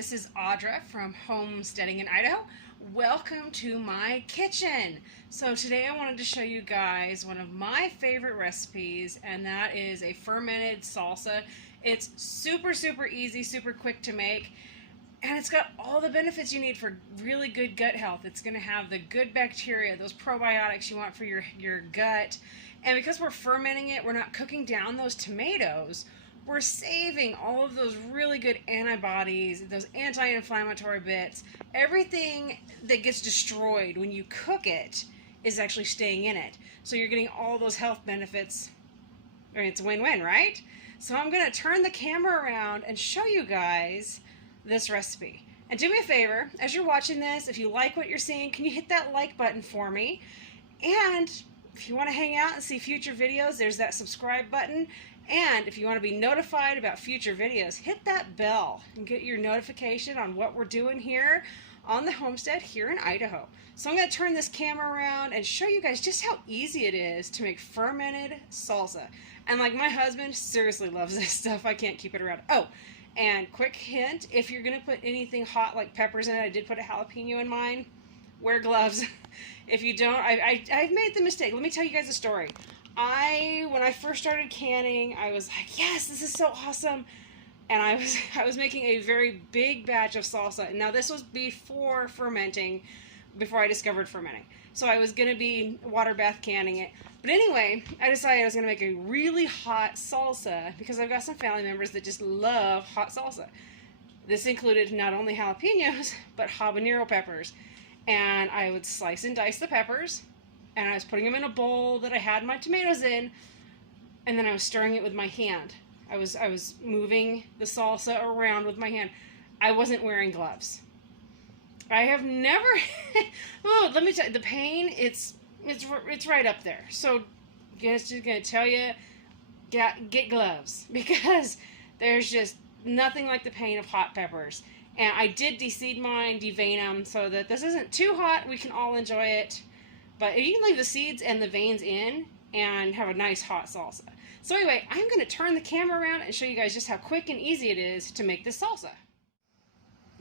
this is Audra from Homesteading in Idaho. Welcome to my kitchen. So today I wanted to show you guys one of my favorite recipes, and that is a fermented salsa. It's super easy, super quick to make, and it's got all the benefits you need for really good gut health. It's going to have the good bacteria, those probiotics you want for your gut. And because we're fermenting it, we're not cooking down those tomatoes. We're saving all of those really good antibodies, those anti-inflammatory bits. Everything that gets destroyed when you cook it is actually staying in it. So you're getting all those health benefits. I mean, it's a win-win, right? So I'm going to turn the camera around and show you guys this recipe. And do me a favor, as you're watching this, if you like what you're seeing, can you hit that like button for me? And if you want to hang out and see future videos, there's that subscribe button. And if you want to be notified about future videos, hit that bell and get your notification on what we're doing here on the homestead here in Idaho. So I'm going to turn this camera around and show you guys just how easy it is to make fermented salsa. And like my husband seriously loves this stuff. I can't keep it around. Oh, and quick hint, if you're going to put anything hot like peppers in it, I did put a jalapeno in mine, wear gloves. If you don't, I've made the mistake. Let me tell you guys a story. When I first started canning, I was like, yes, this is so awesome. And I was making a very big batch of salsa. And now this was before fermenting, before I discovered fermenting. So I was going to be water bath canning it. But anyway, I decided I was going to make a really hot salsa because I've got some family members that just love hot salsa. This included not only jalapenos, but habanero peppers. And I would slice and dice the peppers, and I was putting them in a bowl that I had my tomatoes in, and then I was stirring it with my hand. I was moving the salsa around with my hand. I wasn't wearing gloves. I have never oh, let me tell you, the pain, it's right up there. So just gonna tell you, get gloves, because there's just nothing like the pain of hot peppers. And I did deseed mine, devein them, so that this isn't too hot. We can all enjoy it. But you can leave the seeds and the veins in and have a nice hot salsa. So anyway, I'm going to turn the camera around and show you guys just how quick and easy it is to make this salsa.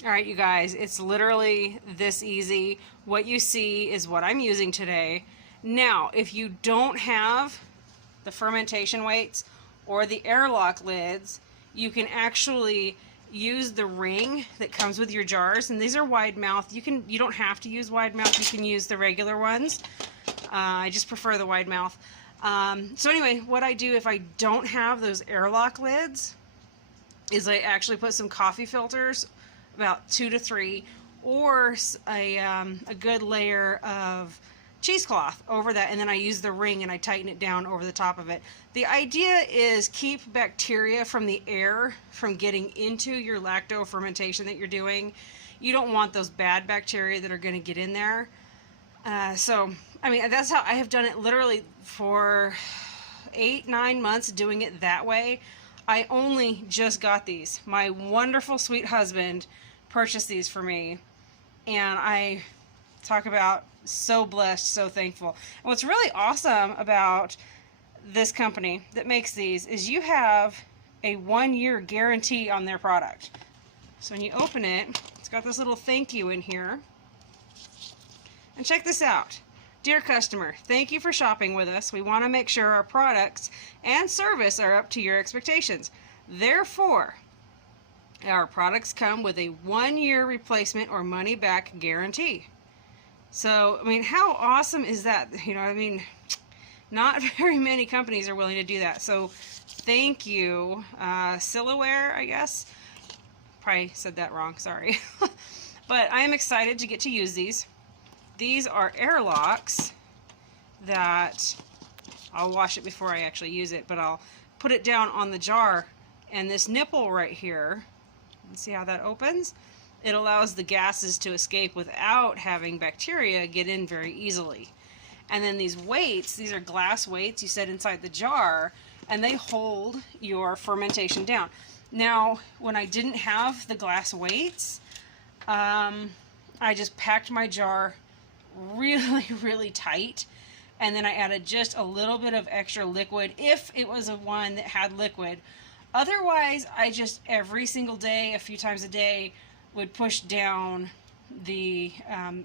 Alright, you guys, it's literally this easy. What you see is what I'm using today. Now, if you don't have the fermentation weights or the airlock lids, you can actually use the ring that comes with your jars, and these are wide mouth. You don't have to use wide mouth. You can use the regular ones. I just prefer the wide mouth. So anyway, what I do if I don't have those airlock lids is I actually put some coffee filters, about 2 to 3, or a good layer of cheesecloth over that, and then I use the ring and I tighten it down over the top of it. The idea is keep bacteria from the air from getting into your lacto fermentation that you're doing. You don't want those bad bacteria that are going to get in there. So, I mean, that's how I have done it literally for 8-9 months, doing it that way. I only just got these. My wonderful sweet husband purchased these for me, and I talk about so blessed, so thankful. And what's really awesome about this company that makes these is you have a 1-year guarantee on their product. So when you open it, it's got this little thank you in here. And check this out. Dear customer, thank you for shopping with us. We want to make sure our products and service are up to your expectations. Therefore, our products come with a 1-year replacement or money-back guarantee. So, I mean, how awesome is that? You know, I mean, not very many companies are willing to do that. So, thank you. Silhouette, I guess. Probably said that wrong, sorry. But I am excited to get to use these. These are airlocks that I'll wash it before I actually use it, but I'll put it down on the jar. And this nipple right here, let's see how that opens. It allows the gases to escape without having bacteria get in very easily. And then these weights, these are glass weights you set inside the jar, and they hold your fermentation down. Now, when I didn't have the glass weights, I just packed my jar really tight, and then I added just a little bit of extra liquid if it was a one that had liquid. Otherwise, I just every single day, a few times a day, would push down the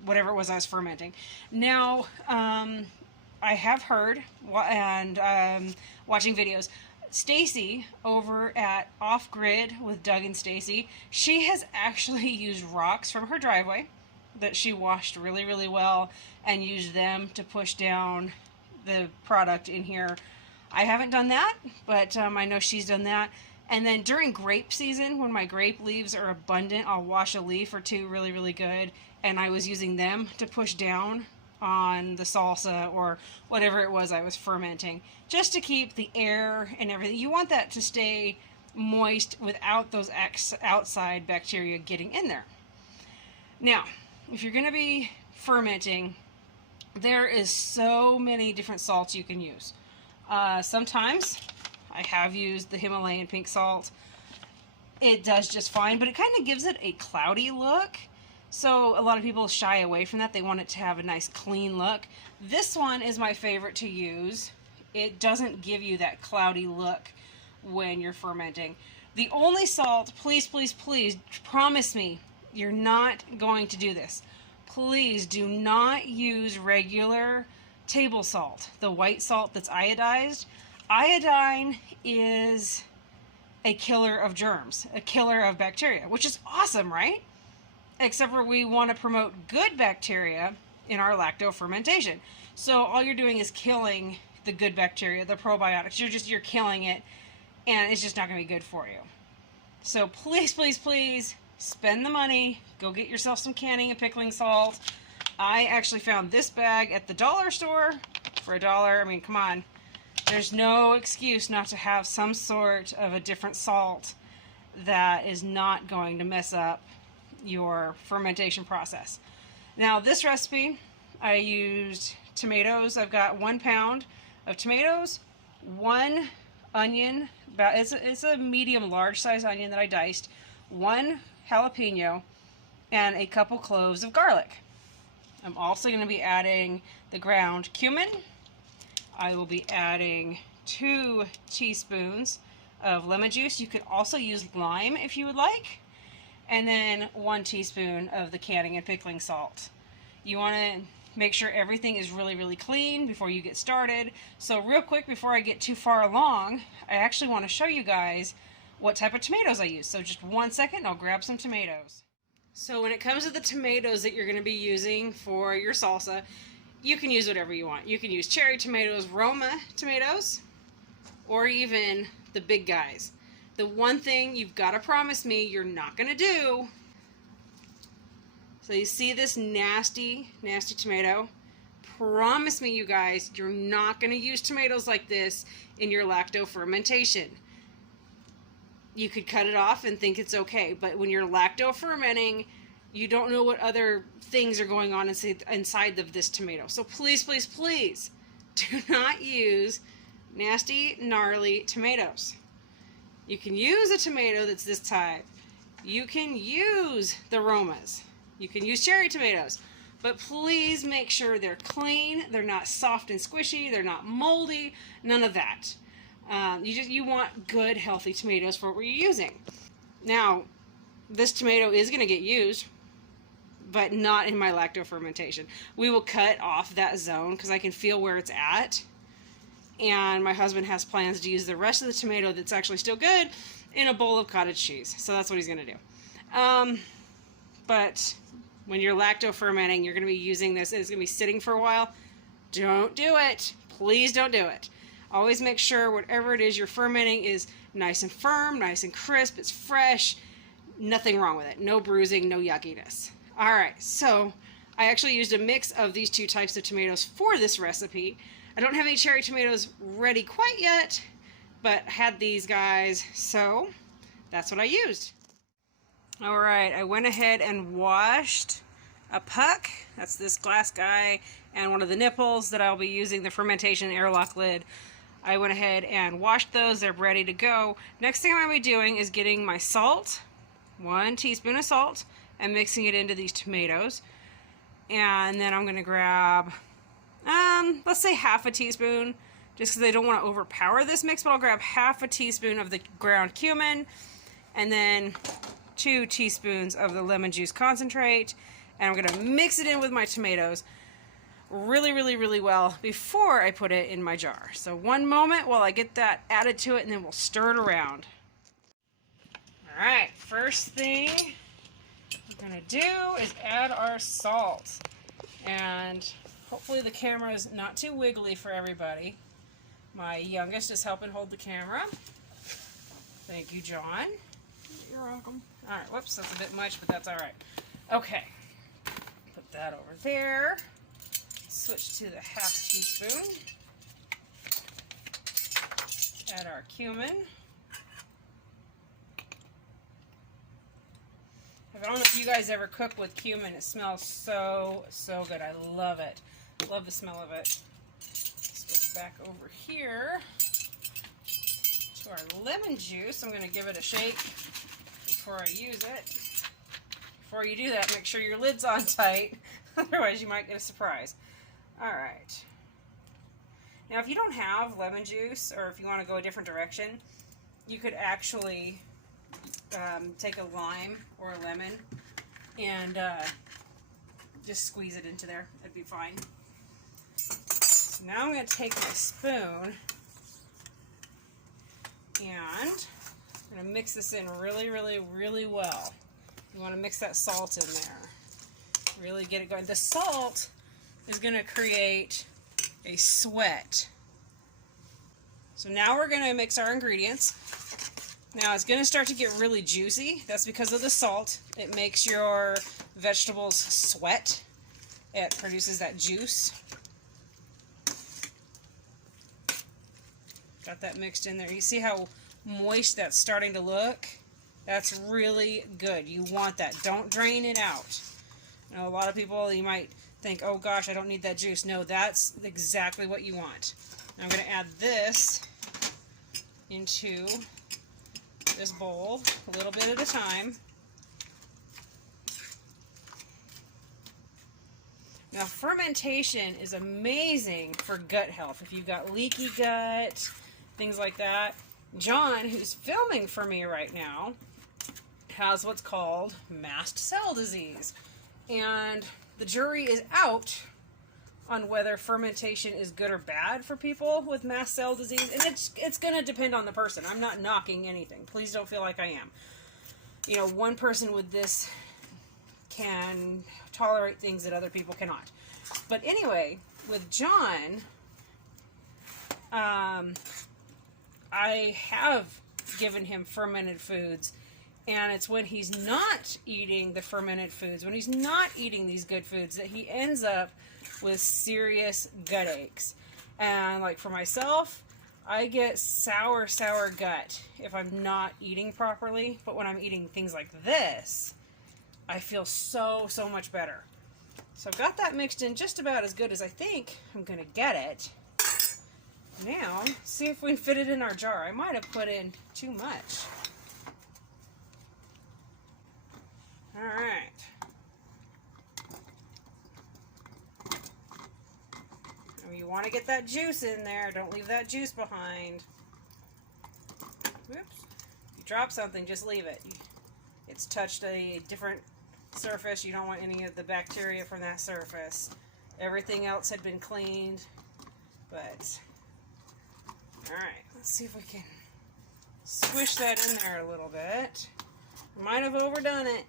whatever it was I was fermenting. Now, I have heard and watching videos, Stacy over at Off Grid with Doug and Stacy, she has actually used rocks from her driveway that she washed really, really well and used them to push down the product in here. I haven't done that, but I know she's done that. And then during grape season, when my grape leaves are abundant, I'll wash a leaf or two really, really good, and I was using them to push down on the salsa or whatever it was I was fermenting, just to keep the air and everything. You want that to stay moist without those outside bacteria getting in there. Now, if you're going to be fermenting, there is so many different salts you can use. Sometimes I have used the Himalayan pink salt. It does just fine, but it kind of gives it a cloudy look. So a lot of people shy away from that. They want it to have a nice clean look. This one is my favorite to use. It doesn't give you that cloudy look when you're fermenting. The only salt, please, please, please, promise me you're not going to do this. Please do not use regular table salt, the white salt that's iodized. Iodine is a killer of germs, a killer of bacteria, which is awesome, right? Except for we want to promote good bacteria in our lacto-fermentation. So all you're doing is killing the good bacteria, the probiotics. You're killing it, and it's just not going to be good for you. So please, please, please spend the money. Go get yourself some canning and pickling salt. I actually found this bag at the dollar store for $1. I mean, come on. There's no excuse not to have some sort of a different salt that is not going to mess up your fermentation process. Now, this recipe, I used tomatoes. I've got 1 pound of tomatoes, 1 onion, it's a medium large size onion that I diced, 1 jalapeno, and a couple cloves of garlic. I'm also going to be adding the ground cumin. I will be adding 2 teaspoons of lemon juice. You could also use lime if you would like. And then 1 teaspoon of the canning and pickling salt. You want to make sure everything is really, really clean before you get started. So real quick, before I get too far along, I actually want to show you guys what type of tomatoes I use. So just 1 second, I'll grab some tomatoes. So when it comes to the tomatoes that you're going to be using for your salsa, you can use whatever you want. You can use cherry tomatoes, Roma tomatoes, or even the big guys. The one thing you've got to promise me you're not going to do. So you see this nasty, nasty tomato? Promise me, you guys, you're not going to use tomatoes like this in your lacto-fermentation. You could cut it off and think it's okay, but when you're lacto-fermenting, you don't know what other things are going on inside of this tomato. So please, please, please do not use nasty, gnarly tomatoes. You can use a tomato that's this type. You can use the Romas. You can use cherry tomatoes. But please make sure they're clean, they're not soft and squishy, they're not moldy, none of that. You want good, healthy tomatoes for what you're using. Now, this tomato is going to get used, but not in my lacto-fermentation. We will cut off that zone because I can feel where it's at. And my husband has plans to use the rest of the tomato that's actually still good in a bowl of cottage cheese. So that's what he's going to do. But when you're lacto-fermenting, you're going to be using this, and it's going to be sitting for a while. Don't do it. Please don't do it. Always make sure whatever it is you're fermenting is nice and firm, nice and crisp, it's fresh, nothing wrong with it. No bruising, no yuckiness. All right, so I actually used a mix of these 2 types of tomatoes for this recipe. I don't have any cherry tomatoes ready quite yet, but had these guys, so that's what I used. All right, I went ahead and washed a puck, that's this glass guy, and one of the nipples that I'll be using the fermentation airlock lid. I went ahead and washed those, they're ready to go. Next thing I'm going to be doing is getting my salt, 1 teaspoon of salt, and mixing it into these tomatoes. And then I'm going to grab, let's say half a teaspoon, just because I don't want to overpower this mix, but I'll grab half a teaspoon of the ground cumin, and then 2 teaspoons of the lemon juice concentrate, and I'm going to mix it in with my tomatoes really well before I put it in my jar. So one moment while I get that added to it, and then we'll stir it around. Alright, first thing we're going to do is add our salt. And hopefully the camera is not too wiggly for everybody. My youngest is helping hold the camera. Thank you, John. You're welcome. Alright, whoops, that's a bit much, but that's alright. Okay, put that over there. Switch to the ½ teaspoon. Add our cumin. I don't know if you guys ever cook with cumin. It smells so good. I love it. Love the smell of it. Let's go back over here to our lemon juice. I'm going to give it a shake before I use it. Before you do that, make sure your lid's on tight. Otherwise, you might get a surprise. Alright. Now, if you don't have lemon juice, or if you want to go a different direction, you could actually take a lime or a lemon and just squeeze it into there. It'd be fine. So now I'm going to take my spoon and I'm going to mix this in really well. You want to mix that salt in there. Really get it going. The salt is going to create a sweat. So now we're going to mix our ingredients. Now it's going to start to get really juicy. That's because of the salt. It makes your vegetables sweat. It produces that juice. Got that mixed in there. You see how moist that's starting to look? That's really good. You want that. Don't drain it out. You know, a lot of people, you might think, oh gosh, I don't need that juice. No, that's exactly what you want. Now I'm going to add this into this bowl, a little bit at a time. Now, fermentation is amazing for gut health. If you've got leaky gut, things like that. John, who's filming for me right now, has what's called mast cell disease. And the jury is out on whether fermentation is good or bad for people with mast cell disease. And it's going to depend on the person. I'm not knocking anything. Please don't feel like I am. You know, one person with this can tolerate things that other people cannot. But anyway, with John, I have given him fermented foods. And it's when he's not eating the fermented foods, when he's not eating these good foods, that he ends up with serious gut aches. And like for myself, I get sour gut if I'm not eating properly. But when I'm eating things like this, I feel so much better. So I've got that mixed in just about as good as I think I'm going to get it. Now, see if we can fit it in our jar. I might have put in too much. Alright. You want to get that juice in there. Don't leave that juice behind. Whoops. You drop something, just leave it. It's touched a different surface. You don't want any of the bacteria from that surface. Everything else had been cleaned. But, alright, let's see if we can squish that in there a little bit. Might have overdone it.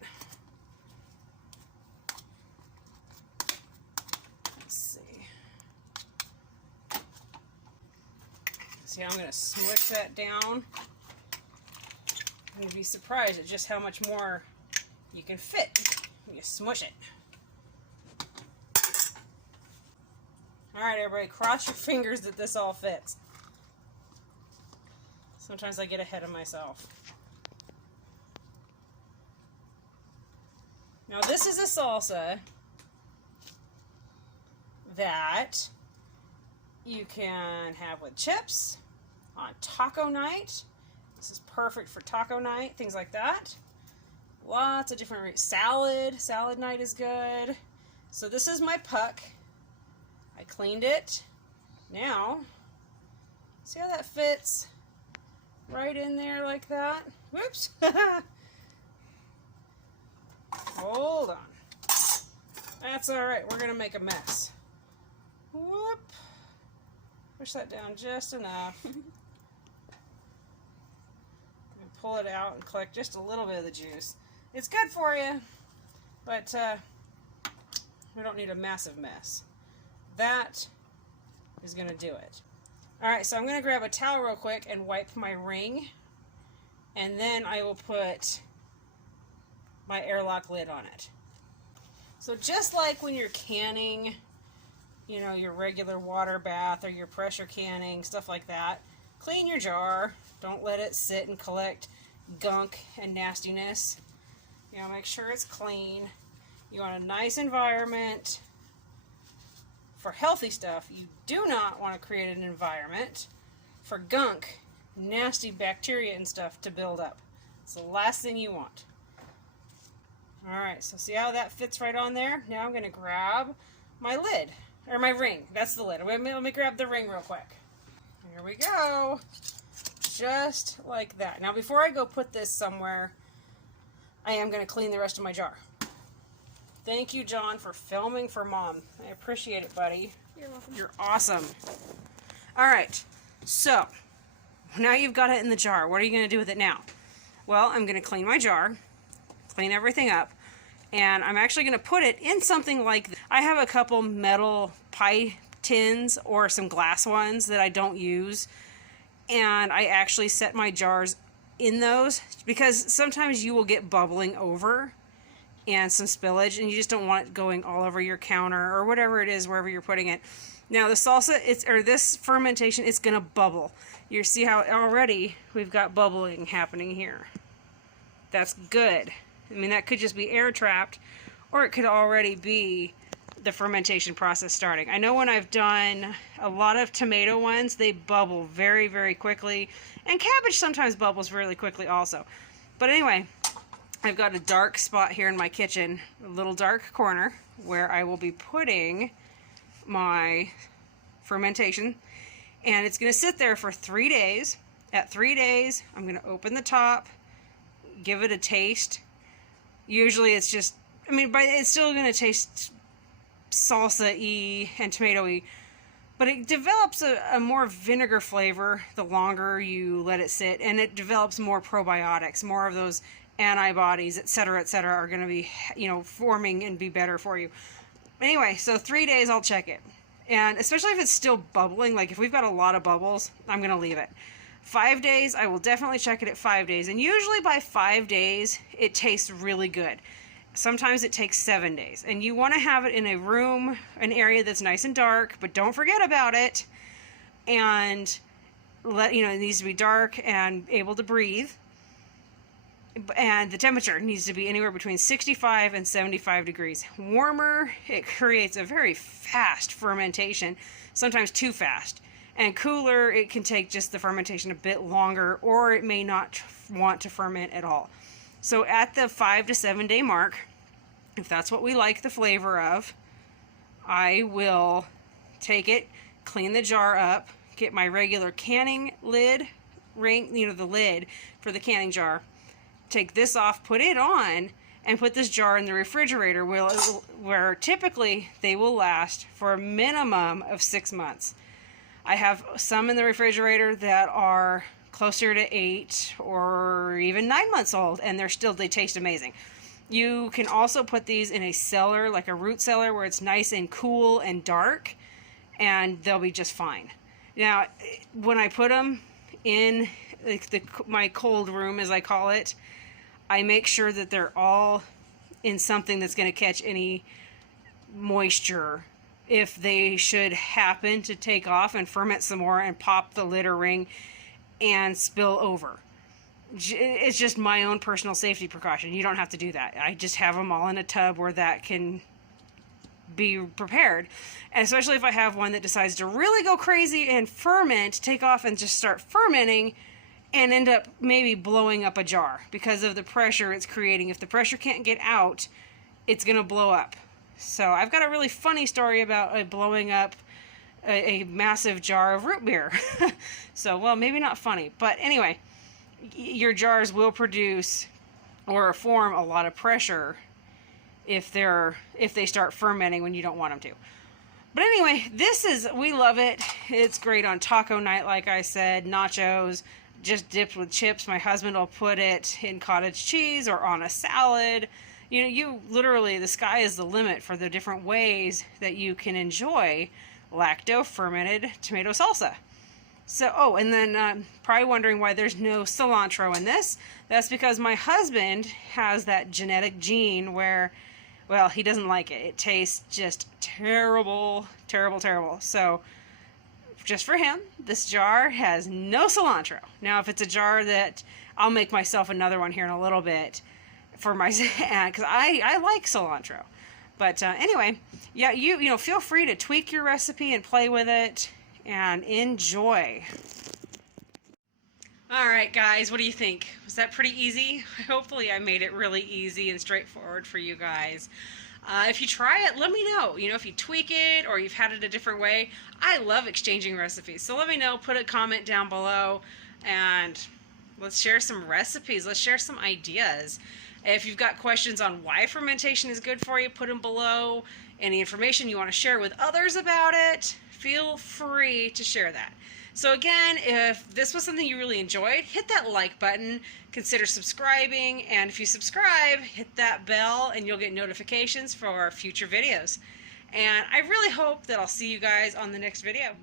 See how I'm going to smush that down? You'd be surprised at just how much more you can fit when you smush it. Alright everybody, cross your fingers that this all fits. Sometimes I get ahead of myself. Now this is a salsa that you can have with chips, on taco night. This is perfect for taco night, things like that. Lots of different salad night is good. So this is my puck. I cleaned it. Now, see how that fits right in there like that? Whoops. Hold on. That's all right. We're going to make a mess. Whoop. Push that down just enough. And pull it out and collect just a little bit of the juice. It's good for you, but we don't need a massive mess. That is going to do it. All right, so I'm going to grab a towel real quick and wipe my ring, and then I will put my airlock lid on it. So just like when you're canning, you know, your regular water bath or your pressure canning, stuff like that, clean your jar. Don't let it sit and collect gunk and nastiness. You know, make sure it's clean. You want a nice environment for healthy stuff. You do not want to create an environment for gunk, nasty bacteria and stuff to build up. It's the last thing you want. Alright, so see how that fits right on there? Now I'm going to grab my lid, or my ring. That's the lid. Let me grab the ring real quick. Here we go. Just like that. Now before I go put this somewhere, I am going to clean the rest of my jar. Thank you, John, for filming for Mom. I appreciate it, buddy. You're welcome. You're awesome. Alright, so now you've got it in the jar. What are you going to do with it now? Well, I'm going to clean my jar, clean everything up, and I'm actually going to put it in something like this. I have a couple metal pie tins or some glass ones that I don't use, and I actually set my jars in those because sometimes you will get bubbling over and some spillage, and you just don't want it going all over your counter or whatever it is, wherever you're putting it. Now the salsa, this fermentation, it's going to bubble. You see how already we've got bubbling happening here. That's good. I mean, that could just be air trapped, or it could already be the fermentation process starting. I know when I've done a lot of tomato ones, they bubble very, very quickly, and cabbage sometimes bubbles really quickly also. But anyway, I've got a dark spot here in my kitchen, a little dark corner, where I will be putting my fermentation, and it's going to sit there for 3 days. At 3 days, I'm going to open the top, give it a taste. Usually it's just, I mean, but it's still going to taste salsa-y and tomato-y, but it develops a more vinegar flavor the longer you let it sit, and it develops more probiotics, more of those antibodies, etc., are going to be, you know, forming and be better for you. Anyway, so 3 days I'll check it. And especially if it's still bubbling, like if we've got a lot of bubbles, I'm going to leave it. 5 days, I will definitely check it at 5 days. And usually by 5 days, it tastes really good. Sometimes it takes 7 days. And you want to have it in a room, an area that's nice and dark, but don't forget about it. And it needs to be dark and able to breathe. And the temperature needs to be anywhere between 65 and 75 degrees. Warmer, it creates a very fast fermentation, sometimes too fast. And cooler, it can take just the fermentation a bit longer, or it may not want to ferment at all. So at the 5 to 7 day mark, if that's what we like the flavor of, I will take it, clean the jar up, get my regular canning lid, ring, the lid for the canning jar, take this off, put it on, and put this jar in the refrigerator where typically they will last for a minimum of 6 months. I have some in the refrigerator that are closer to 8 or even 9 months old, and they taste amazing. You can also put these in a cellar, like a root cellar, where it's nice and cool and dark, and they'll be just fine. Now, when I put them in my cold room, as I call it, I make sure that they're all in something that's going to catch any moisture if they should happen to take off and ferment some more and pop the lid or ring and spill over. It's just my own personal safety precaution. You don't have to do that. I just have them all in a tub where that can be prepared. And especially if I have one that decides to really go crazy and ferment, take off and just start fermenting, and end up maybe blowing up a jar because of the pressure it's creating. If the pressure can't get out, it's going to blow up. So I've got a really funny story about blowing up a massive jar of root beer. So, well, maybe not funny, but anyway, your jars will produce or form a lot of pressure if they start fermenting when you don't want them to. But anyway, we love it. It's great on taco night, like I said, nachos, just dipped with chips. My husband will put it in cottage cheese or on a salad. You know, you literally, the sky is the limit for the different ways that you can enjoy lacto-fermented tomato salsa. So, oh, and then probably wondering why there's no cilantro in this. That's because my husband has that genetic gene where, well, he doesn't like it. It tastes just terrible, terrible, terrible. So, just for him, this jar has no cilantro. Now, if it's a jar that I'll make myself another one here in a little bit for my, because I like cilantro. But anyway, yeah, you know, feel free to tweak your recipe and play with it and enjoy. All right, guys, what do you think? Was that pretty easy? Hopefully I made it really easy and straightforward for you guys. If you try it, let me know. You know, if you tweak it or you've had it a different way. I love exchanging recipes. So let me know, put a comment down below, and let's share some recipes. Let's share some ideas. If you've got questions on why fermentation is good for you, put them below. Any information you want to share with others about it, feel free to share that. So again, if this was something you really enjoyed, hit that like button, consider subscribing, and if you subscribe, hit that bell and you'll get notifications for future videos. And I really hope that I'll see you guys on the next video.